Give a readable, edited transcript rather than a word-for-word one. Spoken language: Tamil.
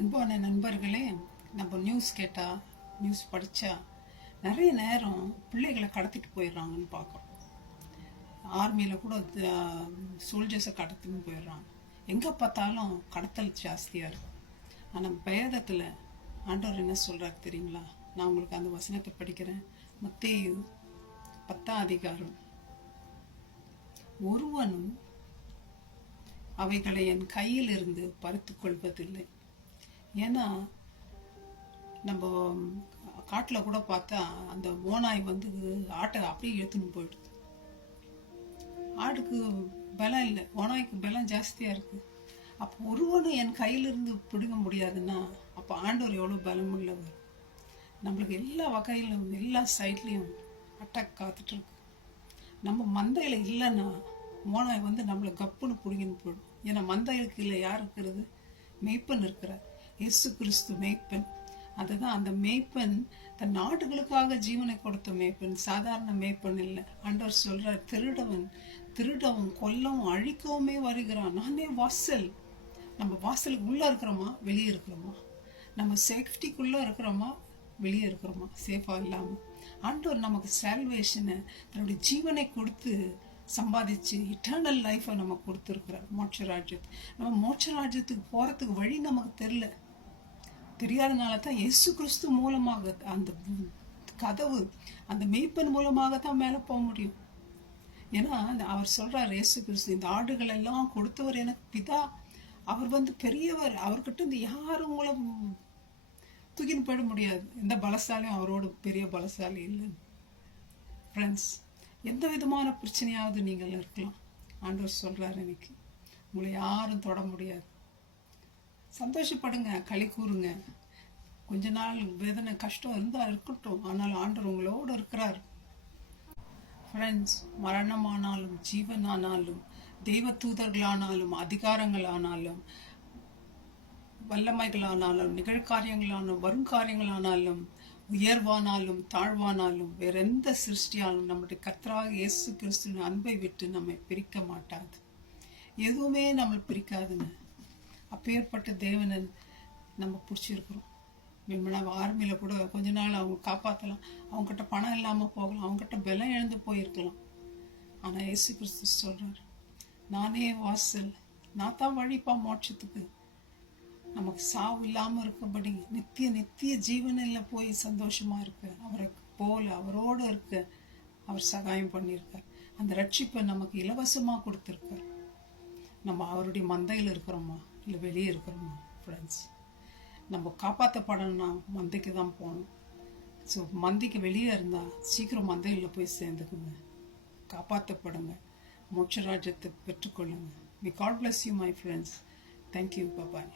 அன்பான நண்பர்களே, நம்ம நியூஸ் கேட்டால், நியூஸ் படித்தா நிறைய நேரம் பிள்ளைகளை கடத்திட்டு போயிடுறாங்கன்னு பார்க்குறோம். ஆர்மியில் கூட சோல்ஜர்ஸை கடத்தின்னு போயிடுறாங்க. எங்கே பார்த்தாலும் கடத்தல் ஜாஸ்தியாக இருக்கும். ஆனால் வேதத்தில் ஆண்டவர் என்ன சொல்கிறாரு தெரியுங்களா? நான் உங்களுக்கு அந்த வசனத்தை படிக்கிறேன். மத்தேயு 10ஆம் அதிகாரம். ஒருவனும் அவைகளை என் கையில் இருந்து பறித்து கொள்வதில்லை. ஏன்னா நம்ம காட்டில் கூட பார்த்தா அந்த ஓநாய் வந்து ஆட்டை அப்படியே எடுத்துன்னு போயிடுது. ஆடுக்கு பலம் இல்லை, ஓநாய்க்கு பலம் ஜாஸ்தியாக இருக்குது. அப்போ ஒருவனும் என் கையிலிருந்து பிடுங்க முடியாதுன்னா அப்போ ஆண்டவர் எவ்வளோ பலம் உள்ளவர். நம்மளுக்கு எல்லா வகையிலும் எல்லா சைட்லேயும் அட்டாக் காத்துட்ருக்கு. நம்ம மந்தையில் இல்லைன்னா ஓனாய் வந்து நம்மளை கப்புன்னு பிடிங்கின்னு போயிடும். ஏன்னா மந்தைகளுக்கு இல்லை, யார் இருக்கிறது? மெய்ப்பன் இருக்கிறார், இயேசு கிறிஸ்து மெய்ப்பன். அதுதான் அந்த மெய்ப்பன் தன் நாடுகளுக்காக ஜீவனை கொடுத்த மெய்ப்பன், சாதாரண மெய்ப்பன் இல்லை. ஆண்டவர் சொல்றார், திருடவும் கொல்லவும் அழிக்கவுமே வருகிறான், நானே வாசல். நம்ம வாசலுக்கு உள்ள இருக்கிறோமா, வெளியே இருக்கிறோமா? நம்ம சேஃப்டிக்குள்ள இருக்கிறோமா, வெளியே இருக்கிறோமா சேஃபா இல்லாம? ஆண்டவர் நமக்கு சால்வேஷனை, தன்னுடைய ஜீவனை கொடுத்து சம்பாதிச்சு இட்டர்னல் லைஃபை நமக்கு கொடுத்துருக்கிறார், மோட்சராஜ்யத்துக்கு. நம்ம மோட்சராஜ்யத்துக்கு போகிறதுக்கு வழி நமக்கு தெரியாதனால தான் இயேசு கிறிஸ்து மூலமாக அந்த கதவு, அந்த மெய்ப்பன் மூலமாக தான் மேலே போக முடியும். ஏன்னா அவர் சொல்றார், இயேசு கிறிஸ்து, இந்த ஆடுகள் எல்லாம் கொடுத்தவர் எனக்கு பிதா, அவர் வந்து பெரியவர், அவர்கிட்ட இந்த யாரும் உங்களை தூக்கின்னு போயிட முடியாது. எந்த பலசாலியும் அவரோட பெரிய பலசாலி இல்லை. ஃப்ரெண்ட்ஸ், எந்த விதமான பிரச்சனையாவது நீங்கள் இருக்கலாம், ஆண்டவர் சொல்றாரு, இன்னைக்கு உங்களை யாரும் தொட முடியாது. சந்தோஷப்படுங்க, களி கூறுங்க. கொஞ்ச நாள் வேதனை கஷ்டம் இருந்தால் இருக்கட்டும், ஆனால் ஆண்டவர் உங்களோடு இருக்கிறார். ஃப்ரெண்ட்ஸ், மரணமானாலும் ஜீவனானாலும் தெய்வ தூதர்களானாலும் அதிகாரங்களானாலும் வல்லமைகளானாலும் நிகழ்காரியங்களானாலும் வருங்காரியங்களானாலும் உயர்வானாலும் தாழ்வானாலும் வேற எந்த சிருஷ்டியாலும் நம்முடைய கர்த்தராகிய இயேசு கிறிஸ்துவின் அன்பை விட்டு நம்மை பிரிக்க மாட்டாது. எதுவுமே நம்மளை பிரிக்காதுங்க. அப்பேற்பட்ட தேவனை நம்ம பிடிச்சிருக்கிறோம். ஆர்மியில் கூட கொஞ்ச நாள் அவங்க காப்பாற்றலாம், அவங்ககிட்ட பணம் இல்லாமல் போகலாம், அவங்ககிட்ட பலம் இழந்து போயிருக்கலாம். ஆனால் இயேசு கிறிஸ்து சொல்றார், நானே வாசல், நான் தான் வழிப்பா மோட்சத்துக்கு. நமக்கு சாவு இல்லாமல் இருக்கபடி நித்திய ஜீவனில் போய் சந்தோஷமா இருக்க, அவரை போல அவரோடு இருக்க அவர் சகாயம் பண்ணியிருக்கார். அந்த ரட்சிப்பை நமக்கு இலவசமாக கொடுத்துருக்கார். நம்ம அவருடைய மந்தையில் இருக்கிறோமா இல்லை வெளியே இருக்கிறோமா? ஃப்ரெண்ட்ஸ், நம்ம காப்பாற்றப்படணும்னா மந்தைக்கு தான் போகணும். ஸோ மந்தைக்கு வெளியே இருந்தால் சீக்கிரம் மந்தையில் போய் சேர்ந்துக்குங்க, காப்பாற்றப்படுங்க, மோட்சராஜ்யத்தை பெற்றுக்கொள்ளுங்க. We God bless you my friends. Thank you. Bye.